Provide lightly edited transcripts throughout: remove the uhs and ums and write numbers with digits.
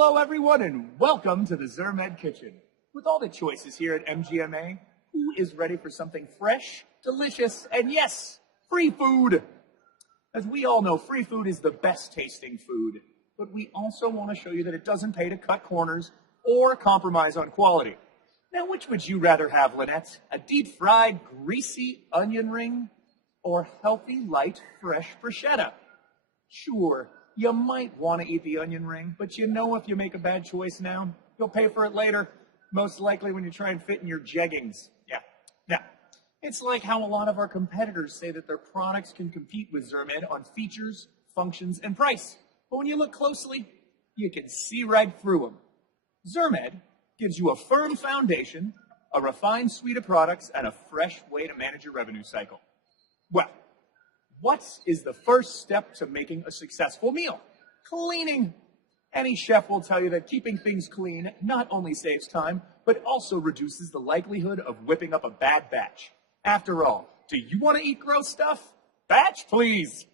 Hello, everyone, and welcome to the Zirmed Kitchen. With all the choices here at MGMA, who is ready for something fresh, delicious, and yes, free food? As we all know, free food is the best tasting food, but we also want to show you that it doesn't pay to cut corners or compromise on quality. Now, which would you rather have, Lynette? A deep-fried, greasy onion ring or healthy, light, fresh bruschetta? Sure, you might want to eat the onion ring, but you know if you make a bad choice now, you'll pay for it later, most likely when you try and fit in your jeggings. Yeah. Now, it's like how a lot of our competitors say that their products can compete with Zirmed on features, functions, and price. But when you look closely, you can see right through them. Zirmed gives you a firm foundation, a refined suite of products, and a fresh way to manage your revenue cycle. Well, what is the first step to making a successful meal? Cleaning. Any chef will tell you that keeping things clean not only saves time, but also reduces the likelihood of whipping up a bad batch. After all, do you want to eat gross stuff? Batch, please.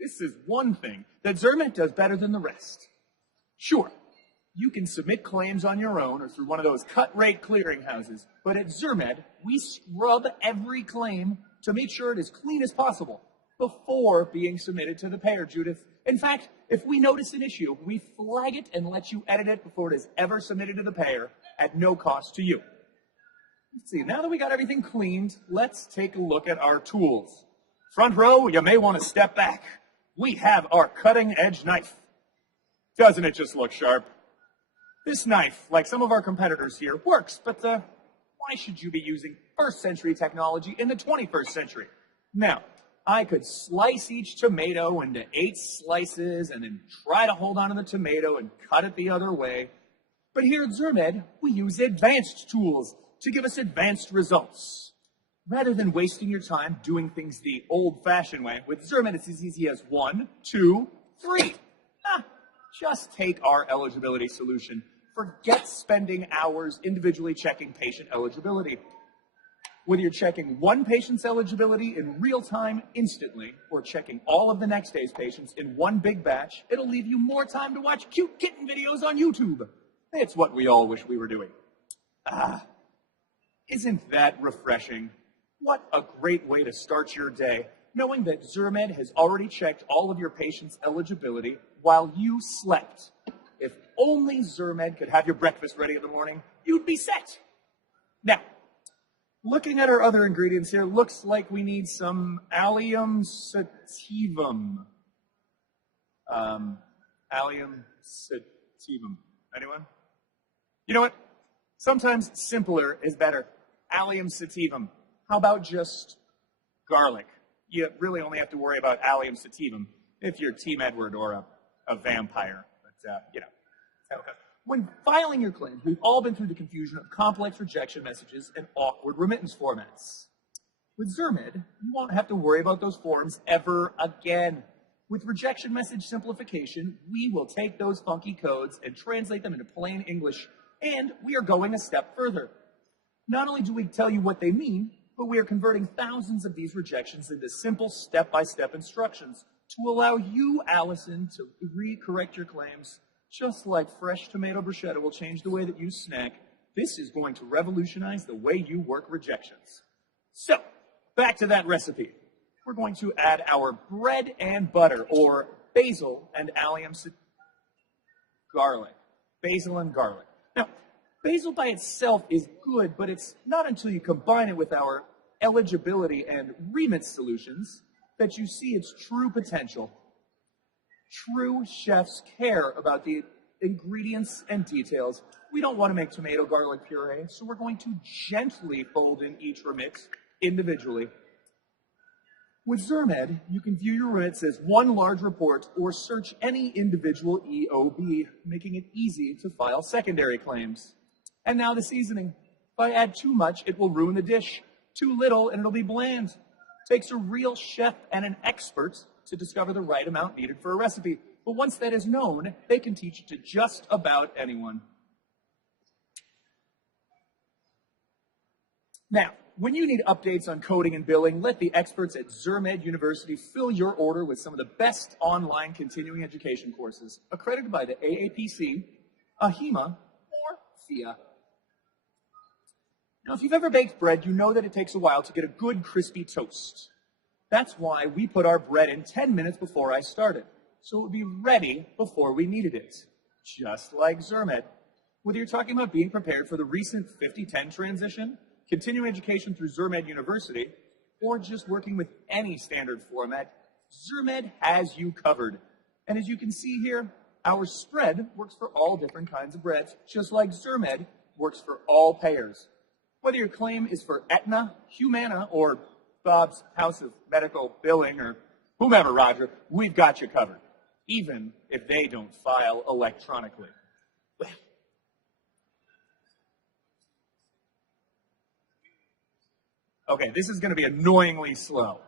This is one thing that Zirmed does better than the rest. Sure, you can submit claims on your own or through one of those cut-rate clearinghouses, but at Zirmed, we scrub every claim to make sure it is clean as possible before being submitted to the payer, Judith. In fact, if we notice an issue, we flag it and let you edit it before it is ever submitted to the payer at no cost to you. Let's see, now that we got everything cleaned, let's take a look at our tools. Front row, you may want to step back. We have our cutting-edge knife. Doesn't it just look sharp? This knife, like some of our competitors here, works, but why should you be using first-century technology in the 21st century? Now, I could slice each tomato into 8 slices and then try to hold onto the tomato and cut it the other way. But here at Zirmed, we use advanced tools to give us advanced results. Rather than wasting your time doing things the old-fashioned way, with Zirmed it's as easy as 1, 2, 3. Just take our eligibility solution. Forget spending hours individually checking patient eligibility. Whether you're checking one patient's eligibility in real time instantly or checking all of the next day's patients in one big batch, it'll leave you more time to watch cute kitten videos on YouTube. It's what we all wish we were doing. Isn't that refreshing? What a great way to start your day, knowing that Zirmed has already checked all of your patients' eligibility while you slept. If only Zirmed could have your breakfast ready in the morning, you'd be set. Now, looking at our other ingredients here, looks like we need some allium sativum. Allium sativum. Anyone? You know what? Sometimes simpler is better. Allium sativum. How about just garlic? You really only have to worry about allium sativum if you're Team Edward or a vampire. But, you know, that's how it goes. When filing your claims, we've all been through the confusion of complex rejection messages and awkward remittance formats. With Zirmed, you won't have to worry about those forms ever again. With rejection message simplification, we will take those funky codes and translate them into plain English, and we are going a step further. Not only do we tell you what they mean, but we are converting thousands of these rejections into simple step-by-step instructions to allow you, Allison, to recorrect your claims. Just like fresh tomato bruschetta will change the way that you snack, this is going to revolutionize the way you work rejections. So, back to that recipe. We're going to add our bread and butter, or basil and allium garlic. Basil and garlic. Now, basil by itself is good, but it's not until you combine it with our eligibility and remit solutions that you see its true potential. True chefs care about the ingredients and details. We don't want to make tomato garlic puree, so we're going to gently fold in each remit individually. With Zirmed, you can view your remits as one large report or search any individual EOB, making it easy to file secondary claims. And now the seasoning. If I add too much, it will ruin the dish. Too little, and it'll be bland. Takes a real chef and an expert to discover the right amount needed for a recipe. But once that is known, they can teach it to just about anyone. Now, when you need updates on coding and billing, let the experts at Zirmed University fill your order with some of the best online continuing education courses accredited by the AAPC Ahima, or Thea. Now, if you've ever baked bread, you know that it takes a while to get a good crispy toast. That's why we put our bread in 10 minutes before I started, so it would be ready before we needed it, just like Zirmed. Whether you're talking about being prepared for the recent 50-10 transition, continuing education through Zirmed University, or just working with any standard format, Zirmed has you covered. And as you can see here, our spread works for all different kinds of breads, just like Zirmed works for all payers. Whether your claim is for Aetna, Humana, or Bob's House of Medical Billing, or whomever, Roger, we've got you covered, even if they don't file electronically. Okay, this is going to be annoyingly slow.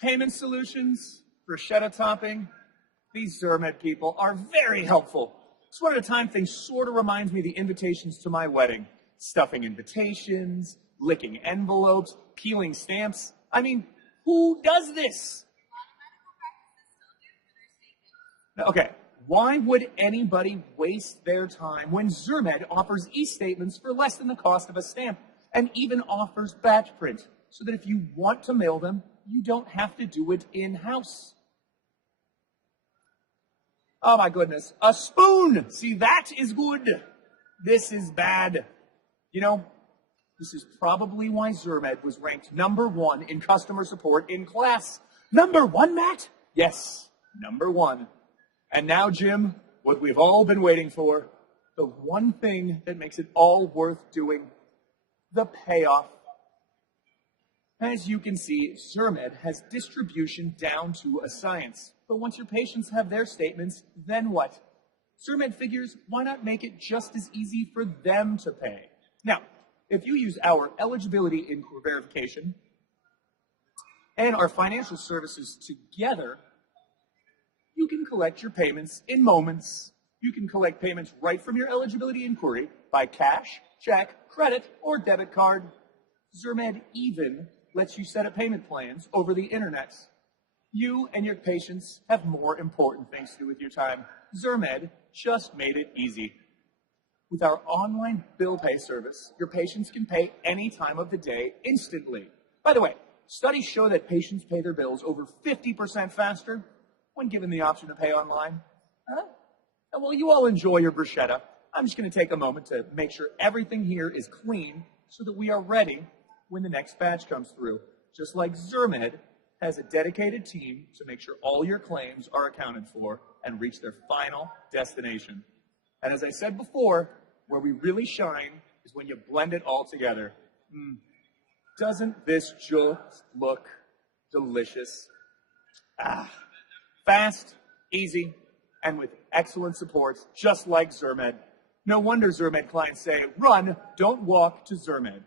Payment solutions, bruschetta topping, these Zirmed people are very helpful. This one at a time thing sort of reminds me of the invitations to my wedding. Stuffing invitations, licking envelopes, peeling stamps. I mean, who does this? Okay, why would anybody waste their time when Zirmed offers e-statements for less than the cost of a stamp and even offers batch print so that if you want to mail them, you don't have to do it in-house? Oh my goodness, a spoon! See, that is good. This is bad. You know, this is probably why Zirmed was ranked #1 in customer support in class. #1, Matt? Yes, #1. And now, Jim, what we've all been waiting for, the one thing that makes it all worth doing, the payoff. As you can see, Zirmed has distribution down to a science. But once your patients have their statements, then what? Zirmed figures, why not make it just as easy for them to pay? Now, if you use our eligibility inquiry verification and our financial services together, you can collect your payments in moments. You can collect payments right from your eligibility inquiry by cash, check, credit, or debit card. Zirmed even lets you set up payment plans over the internet. You and your patients have more important things to do with your time. Zirmed just made it easy. With our online bill pay service, your patients can pay any time of the day instantly. By the way, studies show that patients pay their bills over 50% faster when given the option to pay online. Well, you all enjoy your bruschetta. I'm just going to take a moment to make sure everything here is clean so that we are ready when the next batch comes through. Just like Zirmed has a dedicated team to make sure all your claims are accounted for and reach their final destination. And as I said before, where we really shine is when you blend it all together. Doesn't this just look delicious? Fast, easy, and with excellent support, just like Zirmed. No wonder Zirmed clients say, run, don't walk to Zirmed.